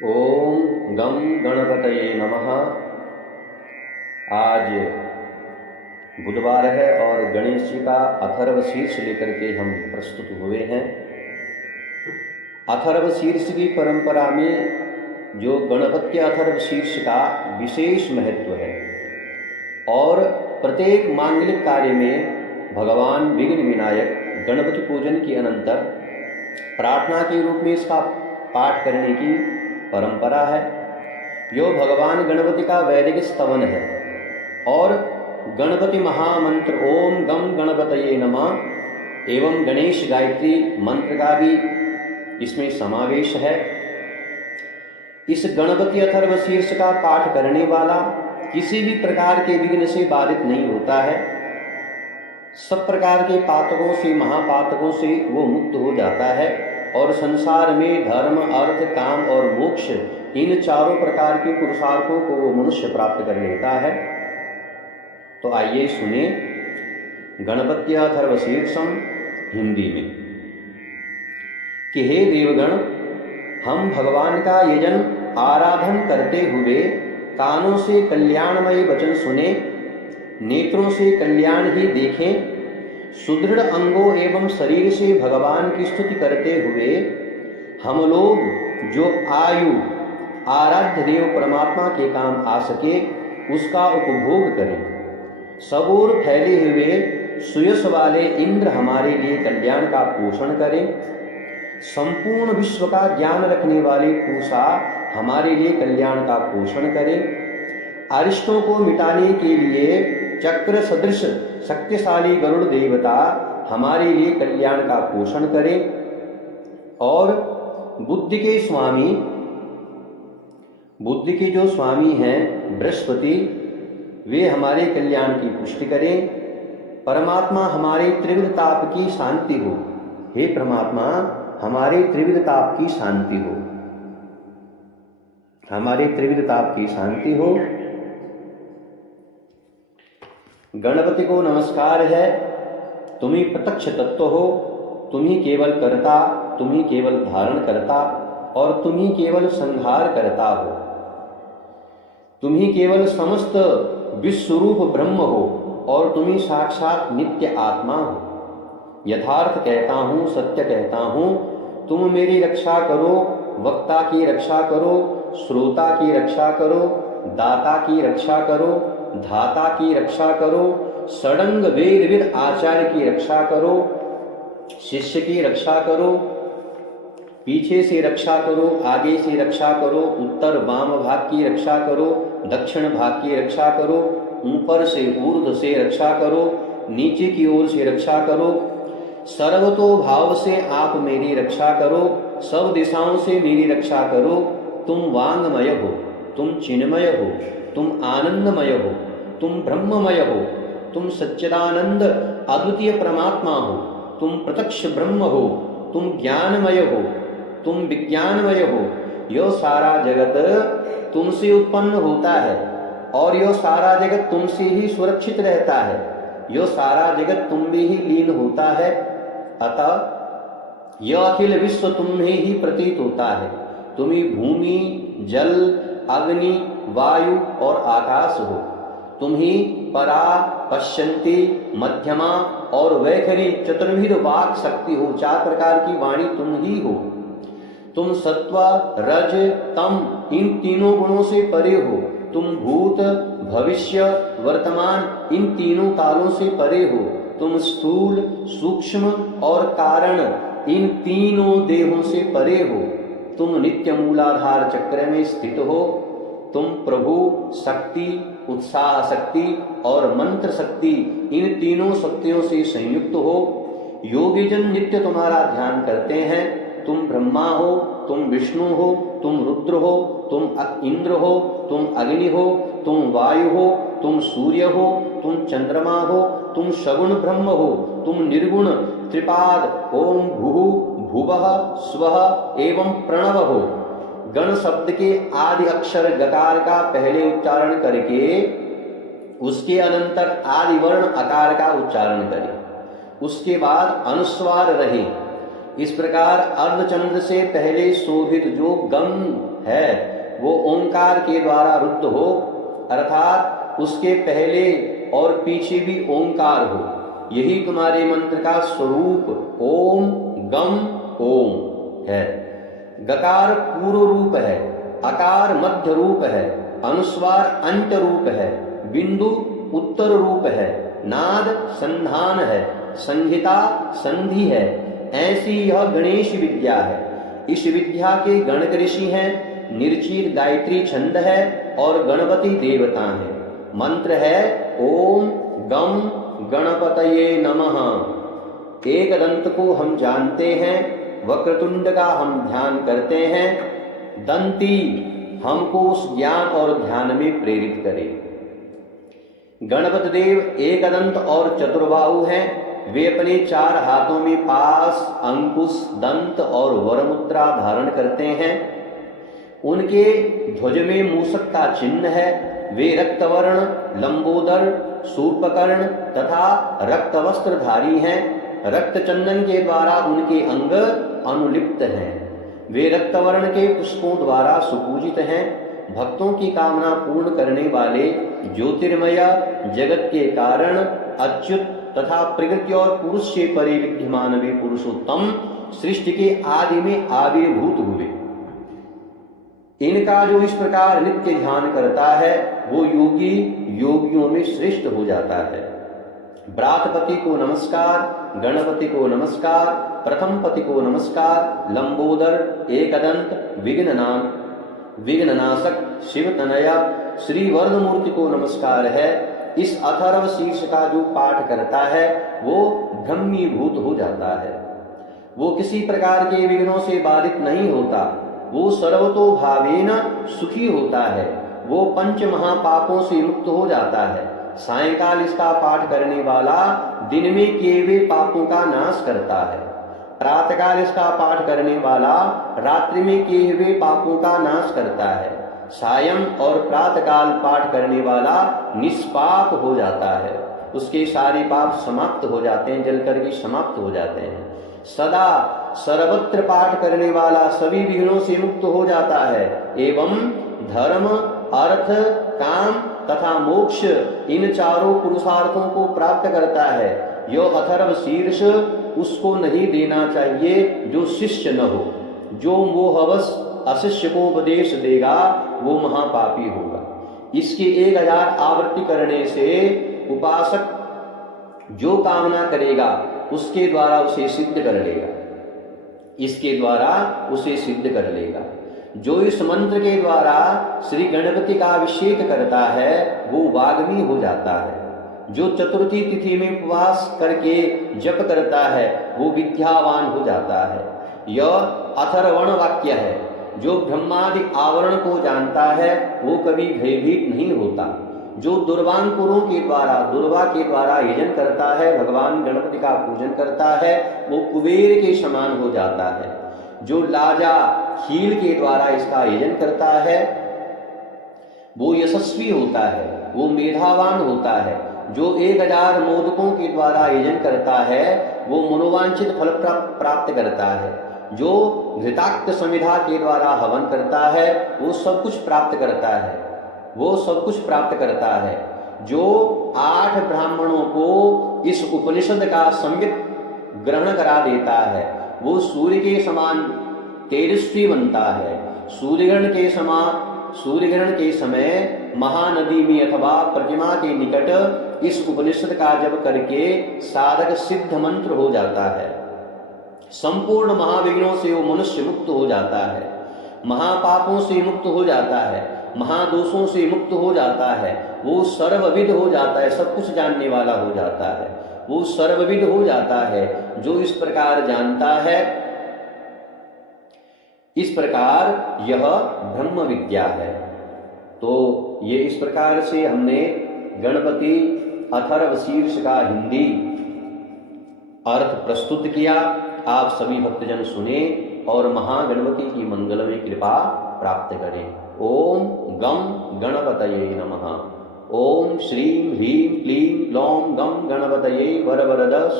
ओम गम गणपतये नमः। आज बुधवार है और गणेश जी का अथर्व शीर्ष लेकर के हम प्रस्तुत हुए हैं। अथर्व शीर्ष की परंपरा में जो गणपत्य अथर्व शीर्ष का विशेष महत्व है और प्रत्येक मांगलिक कार्य में भगवान विघ्न विनायक गणपति पूजन के अनंतर प्रार्थना के रूप में इसका पाठ करने की परंपरा है। यो भगवान गणपति का वैदिक स्तवन है और गणपति महामंत्र ओम गम गणपतये नमः एवं गणेश गायत्री मंत्र का भी इसमें समावेश है। इस गणपति अथर्व शीर्ष का पाठ करने वाला किसी भी प्रकार के विघ्न से बाधित नहीं होता है। सब प्रकार के पातकों से, महापातकों से वो मुक्त हो जाता है और संसार में धर्म, अर्थ, काम और मोक्ष इन चारों प्रकार के पुरुषार्थों को वो मनुष्य प्राप्त कर लेता है। तो आइए सुनिए गणपत्य अथर्व शीर्षम हिंदी में कि हे देवगण, हम भगवान का यजन आराधन करते हुए कानों से कल्याणमयी वचन सुने, नेत्रों से कल्याण ही देखें, सुदृढ़ अंगों एवं शरीर से भगवान की स्तुति करते हुए हम लोग जो आयु आराध्य देव परमात्मा के काम आ सके उसका उपभोग करें। सब ओर फैले हुए सुयश वाले इंद्र हमारे लिए कल्याण का पोषण करें। संपूर्ण विश्व का ज्ञान रखने वाले पूषा हमारे लिए कल्याण का पोषण करें। अरिष्टों को मिटाने के लिए चक्र सदृश शक्तिशाली गरुड़ देवता हमारे लिए कल्याण का पोषण करें और बुद्धि के जो स्वामी हैं बृहस्पति, वे हमारे कल्याण की पुष्टि करें। परमात्मा हमारे त्रिविध ताप की शांति हो। हे परमात्मा, हमारे त्रिविध ताप की शांति हो, हमारे त्रिविध ताप की शांति हो। गणपति को नमस्कार है। तुम ही प्रत्यक्ष तत्व हो, तुम ही केवल कर्ता, तुम ही केवल धारण करता और तुम ही केवल संहार करता हो। तुम ही केवल समस्त विश्वरूप ब्रह्म हो और तुम ही साक्षात नित्य आत्मा हो। यथार्थ कहता हूँ, सत्य कहता हूँ, तुम मेरी रक्षा करो। वक्ता की रक्षा करो, श्रोता की रक्षा करो, दाता की रक्षा करो, धाता की रक्षा करो, षडंग वेदविद आचार्य की रक्षा करो, शिष्य की रक्षा करो, पीछे से रक्षा करो, आगे से रक्षा करो, उत्तर वाम भाग की रक्षा करो, दक्षिण भाग की रक्षा करो, ऊपर से ऊर्ध्व से रक्षा करो, नीचे की ओर से रक्षा करो। सर्वतो भाव से आप मेरी रक्षा करो, सब दिशाओं से मेरी रक्षा करो। तुम वांगमय हो, तुम चिन्मय हो, तुम आनंदमय हो, तुम ब्रह्ममय हो, तुम सच्चिदानंद अद्वितीय परमात्मा हो, तुम प्रत्यक्ष ब्रह्म हो, तुम ज्ञानमय हो, तुम विज्ञानमय हो। यो सारा जगत तुमसे उत्पन्न होता है और यो सारा जगत तुमसे ही सुरक्षित रहता है। यो सारा जगत तुम में ही लीन होता है। अतः यह अखिल विश्व तुम्हें ही प्रतीत होता है। तुम ही भूमि, जल, अग्नि, वायु और आकाश हो। तुम ही परा, पश्यन्ती, मध्यमा और वैखरी चतुर्विध वाक् शक्ति हो। चार प्रकार की वाणी तुम ही हो। तुम सत्व, रज, तम इन तीनों गुणों से परे हो। तुम भूत, भविष्य, वर्तमान इन तीनों कालों से परे हो। तुम स्थूल, सूक्ष्म और कारण इन तीनों देहों से परे हो। तुम नित्य मूलाधार चक्र में स्थित हो। तुम प्रभु, शक्ति, उत्साह शक्ति और मंत्र शक्ति इन तीनों शक्तियों से संयुक्त हो। योगीजन नित्य तुम्हारा ध्यान करते हैं। तुम ब्रह्मा हो, तुम विष्णु हो, तुम रुद्र हो, तुम इंद्र हो, तुम अग्नि हो, तुम वायु हो, तुम सूर्य हो, तुम चंद्रमा हो, तुम सगुण ब्रह्म हो, तुम निर्गुण त्रिपाद ओम भूः भुवः स्वः एवं प्रणव हो। गण शब्द के आदि अक्षर गकार का पहले उच्चारण करके उसके अनंतर आदि वर्ण अकार का उच्चारण करें, उसके बाद अनुस्वार रहे। इस प्रकार अर्धचंद्र से पहले शोभित जो गम है वो ओंकार के द्वारा रुद्ध हो, अर्थात उसके पहले और पीछे भी ओंकार हो। यही तुम्हारे मंत्र का स्वरूप ओम गम ओम है। गकार पूर्व रूप है, अकार मध्य रूप है, अनुस्वार अंत रूप है, बिंदु उत्तर रूप है, नाद संधान है, संहिता संधि है। ऐसी यह गणेश विद्या है। इस विद्या के गणक ऋषि हैं, निर्चीर गायत्री छंद है और गणपति देवता हैं। मंत्र है ओम गम गणपतये नमः। एक दंत को हम जानते हैं, वक्रतुंड का हम ध्यान करते हैं। दंती हमको उस ज्ञान और ध्यान में प्रेरित करे। गणपति देव एकदंत और चतुर्बाहु हैं। वे अपने 4 हाथों में पास, अंकुश, दंत और वरमुद्रा धारण करते हैं। उनके ध्वज में मूषक का चिन्ह है। वे रक्तवर्ण, लंबोदर, शूर्पकर्ण तथा रक्तवस्त्रधारी हैं। रक्त चंदन के द्वारा उनके अंग अनुलिप्त हैं। वे रक्तवर्ण के पुष्पों द्वारा सुपूजित हैं। भक्तों की कामना पूर्ण करने वाले ज्योतिर्मय, जगत के कारण, अच्युत तथा प्रकृति और पुरुष से परे विद्यमान वे पुरुषोत्तम सृष्टि के आदि में आविर्भूत हुए। इनका जो इस प्रकार नित्य ध्यान करता है वो योगी योगियों में श्रेष्ठ हो जाता है। ब्रातपति को नमस्कार, गणपति को नमस्कार, प्रथम पति को नमस्कार, लंबोदर, एकदंत, विघ्ननाशक, शिव तनया, श्री वर्धमूर्ति को नमस्कार है। इस अथर्व शीर्ष का जो पाठ करता है वो ब्रह्मीभूत हो जाता है। वो किसी प्रकार के विघ्नों से बाधित नहीं होता। वो सर्वतो भावेन सुखी होता है। वो पंच महापापों से मुक्त हो जाता है। सायंकाल इसका पाठ करने वाला दिन में किए हुए पापों का नाश करता है। प्रातःकाल इसका पाठ करने वाला रात्रि में किए हुए पापों का नाश करता है। सायं और प्रातःकाल पाठ करने वाला निष्पाप हो जाता है। उसके सारे पाप समाप्त हो जाते हैं, जल करके समाप्त हो जाते हैं। सदा सर्वत्र पाठ करने वाला सभी विघ्नों से मुक्त हो जाता है एवं धर्म, अर्थ, काम तथा मोक्ष इन चारों पुरुषार्थों को प्राप्त करता है। यह अथर्व शीर्ष उसको नहीं देना चाहिए जो शिष्य न हो। जो मोहवश अशिष्य को उपदेश देगा वो महापापी होगा। इसकी 1000 आवृत्ति करने से उपासक जो कामना करेगा उसके द्वारा उसे सिद्ध कर लेगा। इसके द्वारा उसे सिद्ध कर लेगा। जो इस मंत्र के द्वारा श्री गणपति का अभिषेक करता है वो वाग्मी हो जाता है। जो चतुर्थी तिथि में उपवास करके जप करता है वो विद्यावान हो जाता है। यह अथर्वण वाक्य है। जो ब्रह्मादि आवरण को जानता है वो कभी भयभीत नहीं होता। जो दुर्वांकुरों के द्वारा, दुर्वा के द्वारा यजन करता है, भगवान गणपति का पूजन करता है, वो कुबेर के समान हो जाता है। जो लाजा खील के द्वारा इसका यजन करता है वो यशस्वी होता है, वो मेधावान होता है। जो 1000 मोदकों के द्वारा यजन करता है वो मनोवांछित फल प्राप्त करता है। जो घृताक्त समिधा के द्वारा हवन करता है वो सब कुछ प्राप्त करता है, वो सब कुछ प्राप्त करता है। जो 8 ब्राह्मणों को इस उपनिषद का संवित ग्रहण करा देता है वो सूर्य के समान तेजस्वी बनता है। सूर्यग्रहण के समय महानदी में अथवा प्रतिमा के निकट इस उपनिषद का जप करके साधक सिद्ध मंत्र हो जाता है। संपूर्ण महाविघ्नों से वो मनुष्य मुक्त हो जाता है, महापापों से मुक्त हो जाता है, महादोषों से मुक्त हो जाता है। वो सर्वविद हो जाता है, सब कुछ जानने वाला हो जाता है। वो सर्वविद हो जाता है। जो इस प्रकार जानता है, इस प्रकार यह ब्रह्म विद्या है। तो ये इस प्रकार से हमने गणपति अथर्व शीर्ष का हिंदी अर्थ प्रस्तुत किया। आप सभी भक्तजन सुने और महागणपति की मंगलमय कृपा प्राप्त करें। ओम गम गणपतये नमः। ओम श्रीं ह्रीं क्लीं ग्लौं गम गणपतये वरवरद